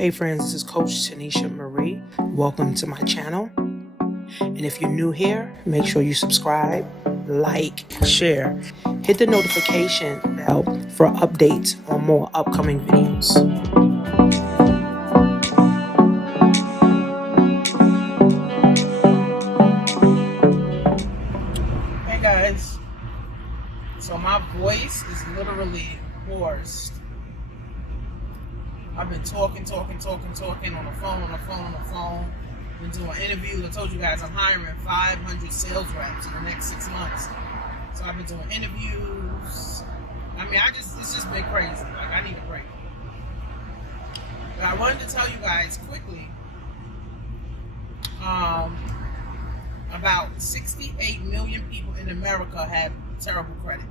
Hey friends, this is Coach Tanisha Marie. Welcome to my channel. And if you're new here, make sure you subscribe, like, share. Hit the notification bell for updates on more upcoming videos. Hey guys, so my voice is literally hoarse. I've been talking on the phone. Been doing interviews. I told you guys I'm hiring 500 sales reps in the next 6 months. So I've been doing interviews. I mean, it's just been crazy. Like, I need a break. But I wanted to tell you guys quickly, about 68 million people in America have terrible credit.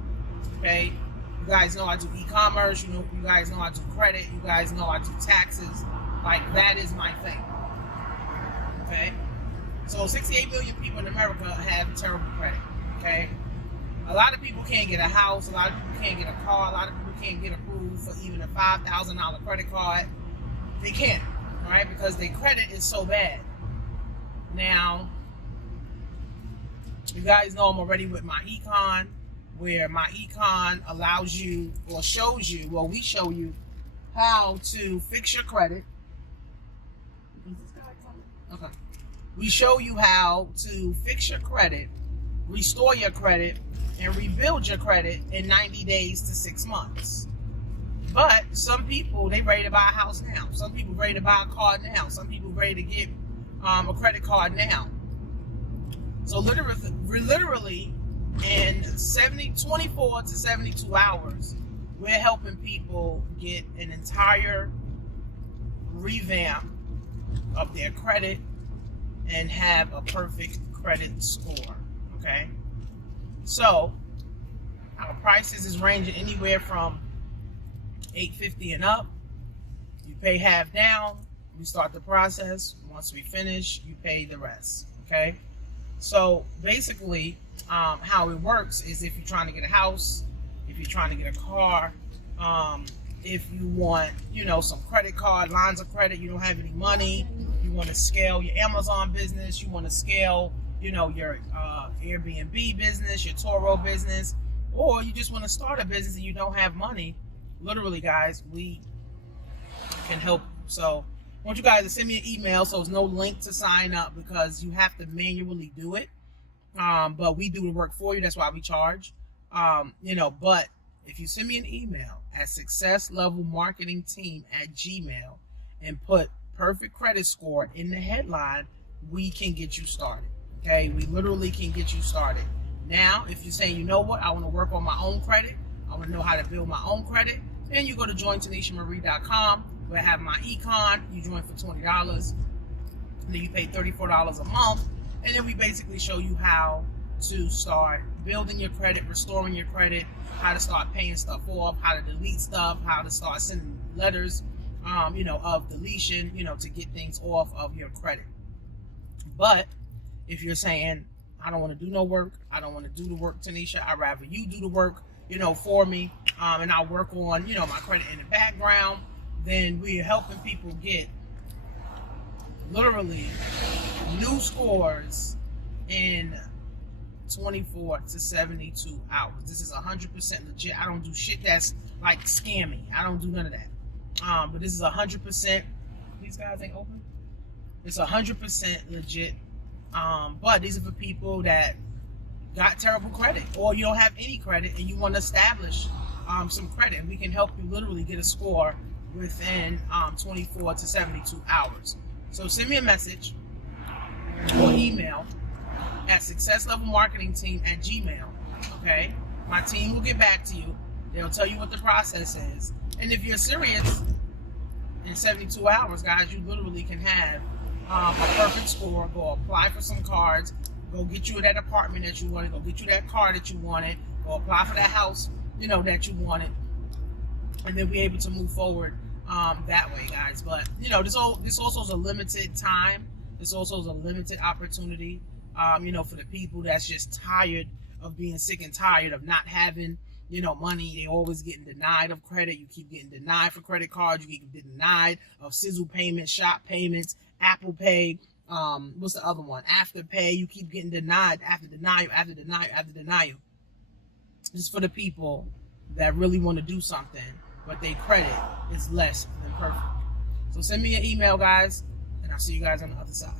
Okay? You guys know I do e-commerce. You guys know I do credit. You guys know I do taxes. Like, that is my thing. Okay? So 68 million people in America have terrible credit. Okay? A lot of people can't get a house. A lot of people can't get a car. A lot of people can't get approved for even a $5,000 credit card. They can't. All right? Because their credit is so bad. Now, you guys know I'm already with my econ, where my econ allows you or shows you, well, we show you how to fix your credit. Okay. We show you how to fix your credit, restore your credit, and rebuild your credit in 90 days to 6 months. But some people, they ready to buy a house now. Some people ready to buy a car now. Some people ready to get a credit card now. So literally in 24 to 72 hours, we're helping people get an entire revamp of their credit and have a perfect credit score. Okay? So our prices is ranging anywhere from $850 and up. You pay half down. We start the process. Once we finish, you pay the rest. Okay? So basically, how it works is if you're trying to get a house, if you're trying to get a car, if you want, some credit card, lines of credit, you don't have any money, you want to scale your Amazon business, you want to scale, your Airbnb business, your Turo business, or you just want to start a business and you don't have money, literally, guys, we can help you. So I want you guys to send me an email, so there's no link to sign up because you have to manually do it. But we do the work for you. That's why we charge. But if you send me an email at successlevelmarketingteam@gmail and put perfect credit score in the headline, we can get you started. Okay? We literally can get you started. Now, if you say, you know what, I want to work on my own credit, I want to know how to build my own credit, then you go to jointanishamarie.com. where I have my econ. You join for $20. Then you pay $34 a month. And then we basically show you how to start building your credit, restoring your credit, how to start paying stuff off, how to delete stuff, how to start sending letters, of deletion, to get things off of your credit. But if you're saying, I don't want to do no work, I don't want to do the work, Tanisha, I'd rather you do the work, for me, and I'll work on, my credit in the background, then we're helping people get literally new scores in 24 to 72 hours. This is 100% legit. I don't do shit that's like scammy. I don't do none of that. But this is 100%. These guys ain't open. It's 100% legit. But these are for people that got terrible credit, or you don't have any credit and you want to establish some credit. We can help you literally get a score within 24 to 72 hours. So send me a message or email at successlevelmarketingteam@gmail. Okay? My team will get back to you. They'll tell you what the process is. And if you're serious, in 72 hours, guys, you literally can have a perfect score. Go apply for some cards. Go get you that apartment that you wanted. Go get you that car that you wanted. Go apply for that house, that you wanted. And then be able to move forward that way, guys. But this also is a limited time. This also is a limited opportunity. For the people that's just tired of being sick and tired of not having money. They always getting denied of credit. You keep getting denied for credit cards. You keep getting denied of Sizzle payments, Shop payments, Apple Pay. What's the other one? Afterpay. You keep getting denied after denial, after denial, after denial. Just for the people that really want to do something, but their credit is less than perfect. So send me an email, guys, and I'll see you guys on the other side.